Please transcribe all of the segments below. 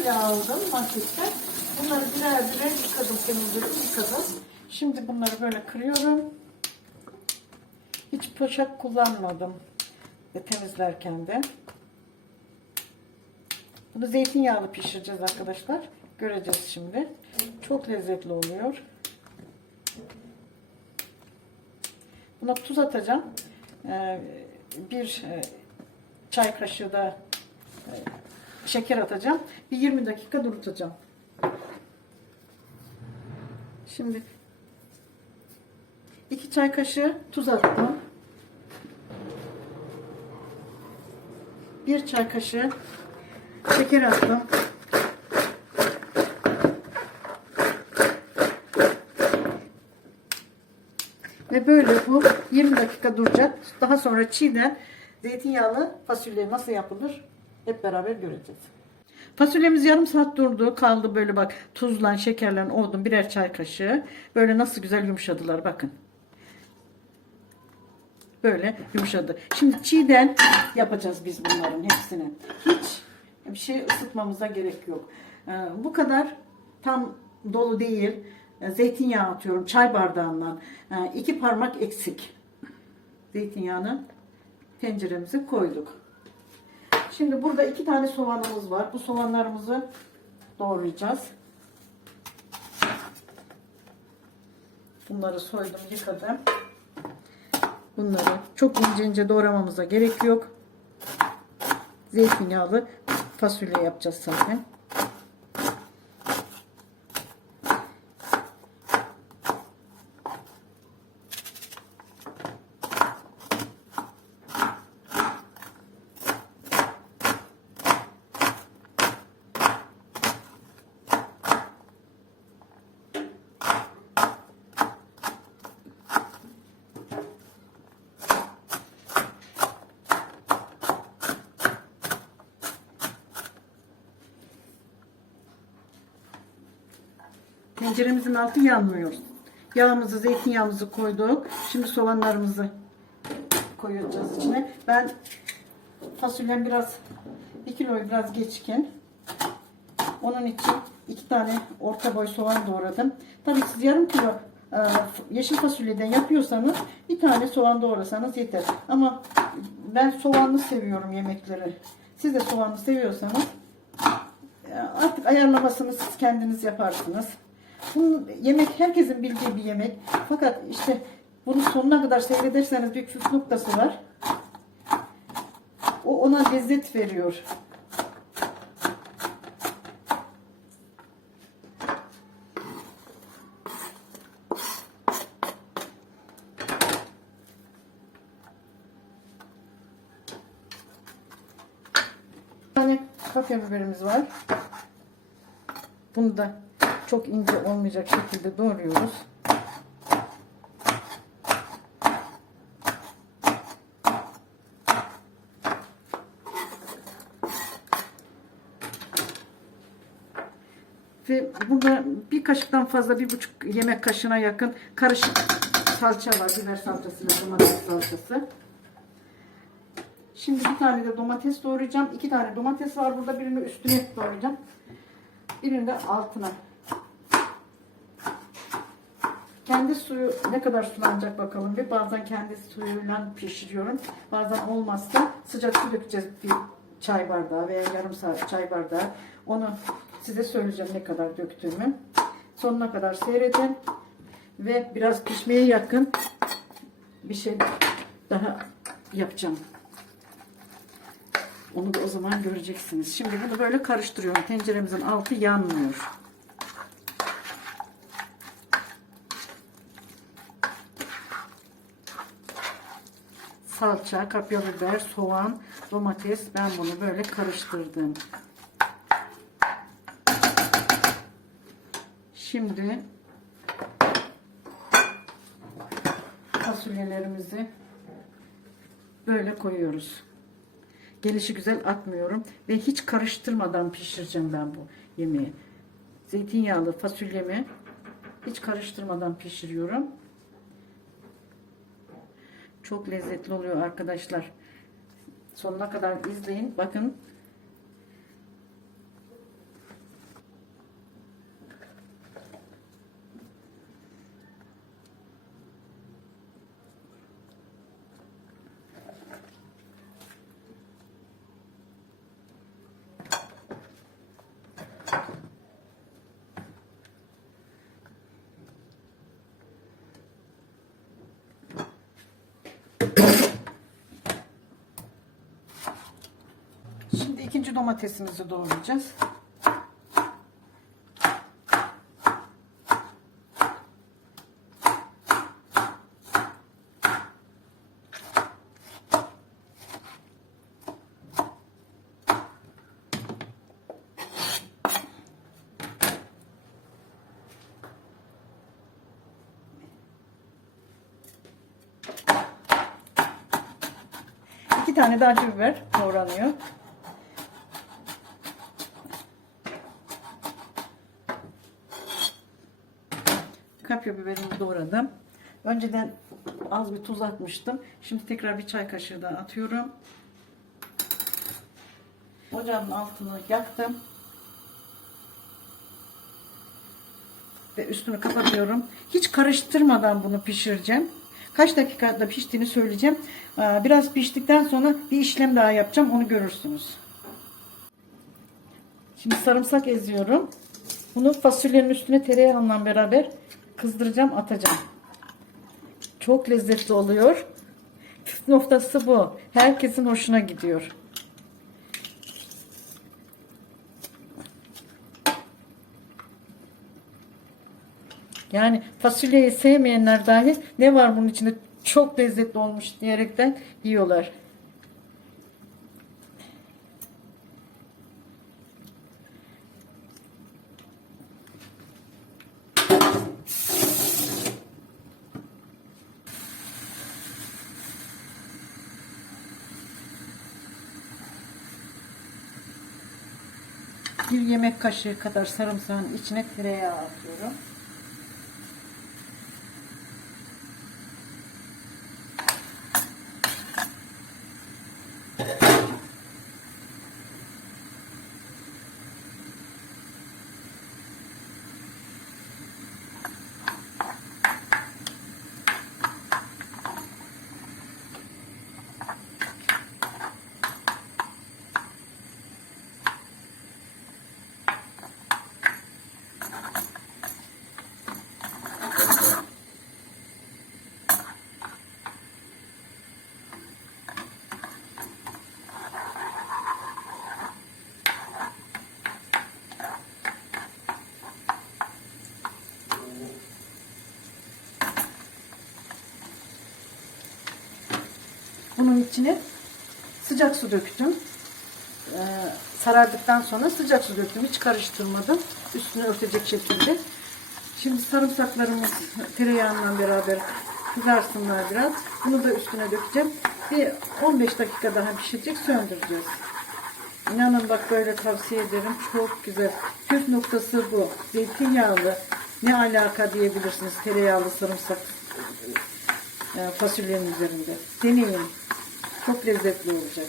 fasulye aldım marketten. Bunları birer birer yıkadım, temizledim, yıkadım. Şimdi bunları böyle kırıyorum. Hiç poşet kullanmadım ve temizlerken de. Bunu zeytinyağlı pişireceğiz arkadaşlar. Göreceğiz şimdi. Çok lezzetli oluyor. Buna tuz atacağım. Ee, bir e, çay kaşığı da e, şeker atacağım. Bir 20 dakika durutacağım. Şimdi iki çay kaşığı tuz attım. Bir çay kaşığı şeker attım. Ve böyle bu 20 dakika duracak. Daha sonra çiğden zeytinyağlı fasulye nasıl yapılır hep beraber göreceğiz. Fasulyemiz yarım saat durdu. Kaldı böyle bak tuzla şekerle oldum birer çay kaşığı. Böyle nasıl güzel yumuşadılar bakın. Böyle yumuşadı. Şimdi çiğden yapacağız biz bunların hepsini. Hiç bir şey ısıtmamıza gerek yok. Ee, bu kadar tam dolu değil. Ee, Zeytinyağı atıyorum çay bardağından. Ee, iki parmak eksik. Zeytinyağını tenceremize koyduk. Şimdi burada iki tane soğanımız var. Bu soğanlarımızı doğrayacağız. Bunları soydum, yıkadım. Bunları çok ince ince doğramamıza gerek yok. Zeytinyağlı fasulye yapacağız zaten. Tenceremizin altı yanmıyor. Yağımızı, zeytinyağımızı koyduk. Şimdi soğanlarımızı koyacağız içine. Ben fasulyem biraz bir kiloyu biraz geçkin. Onun için iki tane orta boy soğan doğradım. Tabii siz yarım kilo e, yeşil fasulyeden yapıyorsanız bir tane soğan doğrasanız yeter. Ama ben soğanlı seviyorum yemekleri. Siz de soğanlı seviyorsanız e, artık ayarlamasını siz kendiniz yaparsınız. Bu yemek herkesin bildiği bir yemek. Fakat işte bunu sonuna kadar seyrederseniz bir püf noktası var. O ona lezzet veriyor. Bir tane kapya biberimiz var. Bunu da çok ince olmayacak şekilde doğruyoruz. Ve burada bir kaşıktan fazla bir buçuk yemek kaşığına yakın karışık salça var. Biber salçası ve domates salçası. Şimdi bir tane de domates doğrayacağım. İki tane domates var burada. Birini üstüne doğrayacağım. Birini de altına. Kendi suyu ne kadar sulanacak bakalım. Bir bazen kendi suyuyla pişiriyorum. Bazen olmazsa sıcak su dökeceğiz bir çay bardağı veya yarım saat çay bardağı. Onu size söyleyeceğim ne kadar döktüğümü. Sonuna kadar seyredin. Ve biraz pişmeye yakın bir şey daha yapacağım. Onu da o zaman göreceksiniz. Şimdi bunu böyle karıştırıyorum. Tenceremizin altı yanmıyor. Salça, kapya biber, soğan, domates. Ben bunu böyle karıştırdım. Şimdi fasulyelerimizi böyle koyuyoruz. Gelişi güzel atmıyorum ve hiç karıştırmadan pişireceğim ben bu yemeği. Zeytinyağlı fasulyemi hiç karıştırmadan pişiriyorum. Çok lezzetli oluyor arkadaşlar. Sonuna kadar izleyin. Bakın Önce domatesimizi doğrayacağız. İki tane de acı biber doğranıyor. Kapya biberimi doğradım. Önceden az bir tuz atmıştım. Şimdi tekrar bir çay kaşığı daha atıyorum. Ocağın altını yaktım. Ve üstünü kapatıyorum. Hiç karıştırmadan bunu pişireceğim. Kaç dakikada piştiğini söyleyeceğim. Biraz piştikten sonra bir işlem daha yapacağım. Onu görürsünüz. Şimdi sarımsak eziyorum. Bunu fasulyenin üstüne tereyağıyla beraber kızdıracağım, atacağım. Çok lezzetli oluyor. Püf noktası bu. Herkesin hoşuna gidiyor. Yani fasulyeyi sevmeyenler dahi ne var bunun içinde çok lezzetli olmuş diyerekten yiyorlar. Bir yemek kaşığı kadar sarımsağın içine tereyağı atıyorum. Bunun içine sıcak su döktüm. Ee, sarardıktan sonra sıcak su döktüm. Hiç karıştırmadım. Üstünü örtecek şekilde. Şimdi sarımsaklarımız tereyağıyla beraber kızarsınlar biraz. Bunu da üstüne dökeceğim. Bir 15 dakika daha pişecek. Söndüreceğiz. İnanın bak böyle tavsiye ederim. Çok güzel. Püf noktası bu. Zeytinyağlı. Ne alaka diyebilirsiniz tereyağlı sarımsak e, fasulyenin üzerinde. Deneyin. Çok lezzetli olacak.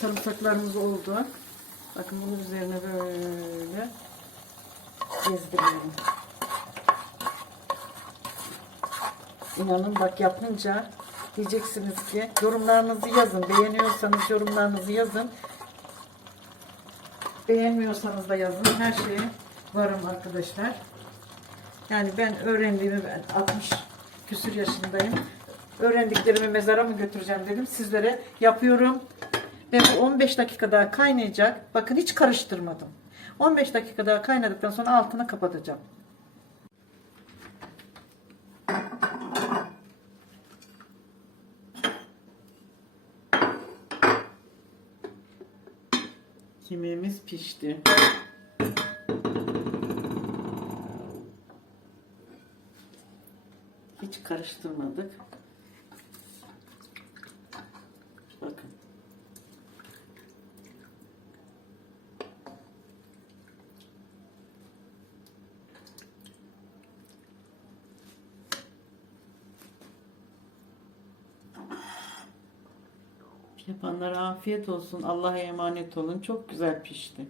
Sarımsaklarımız oldu. Bakın bunun üzerine böyle gezdiriyorum. İnanın bak yapınca diyeceksiniz ki yorumlarınızı yazın. Beğeniyorsanız yorumlarınızı yazın. Beğenmiyorsanız da yazın. Her şeye varım arkadaşlar. Yani ben öğrendiğimi ben 60 küsür yaşındayım. Öğrendiklerimi mezara mı götüreceğim dedim. Sizlere yapıyorum. Ve bu 15 dakika daha kaynayacak. Bakın hiç karıştırmadım. 15 dakika daha kaynadıktan sonra altını kapatacağım. Yemeğimiz pişti. Hiç karıştırmadık. Yapanlara afiyet olsun. Allah'a emanet olun. Çok güzel pişti.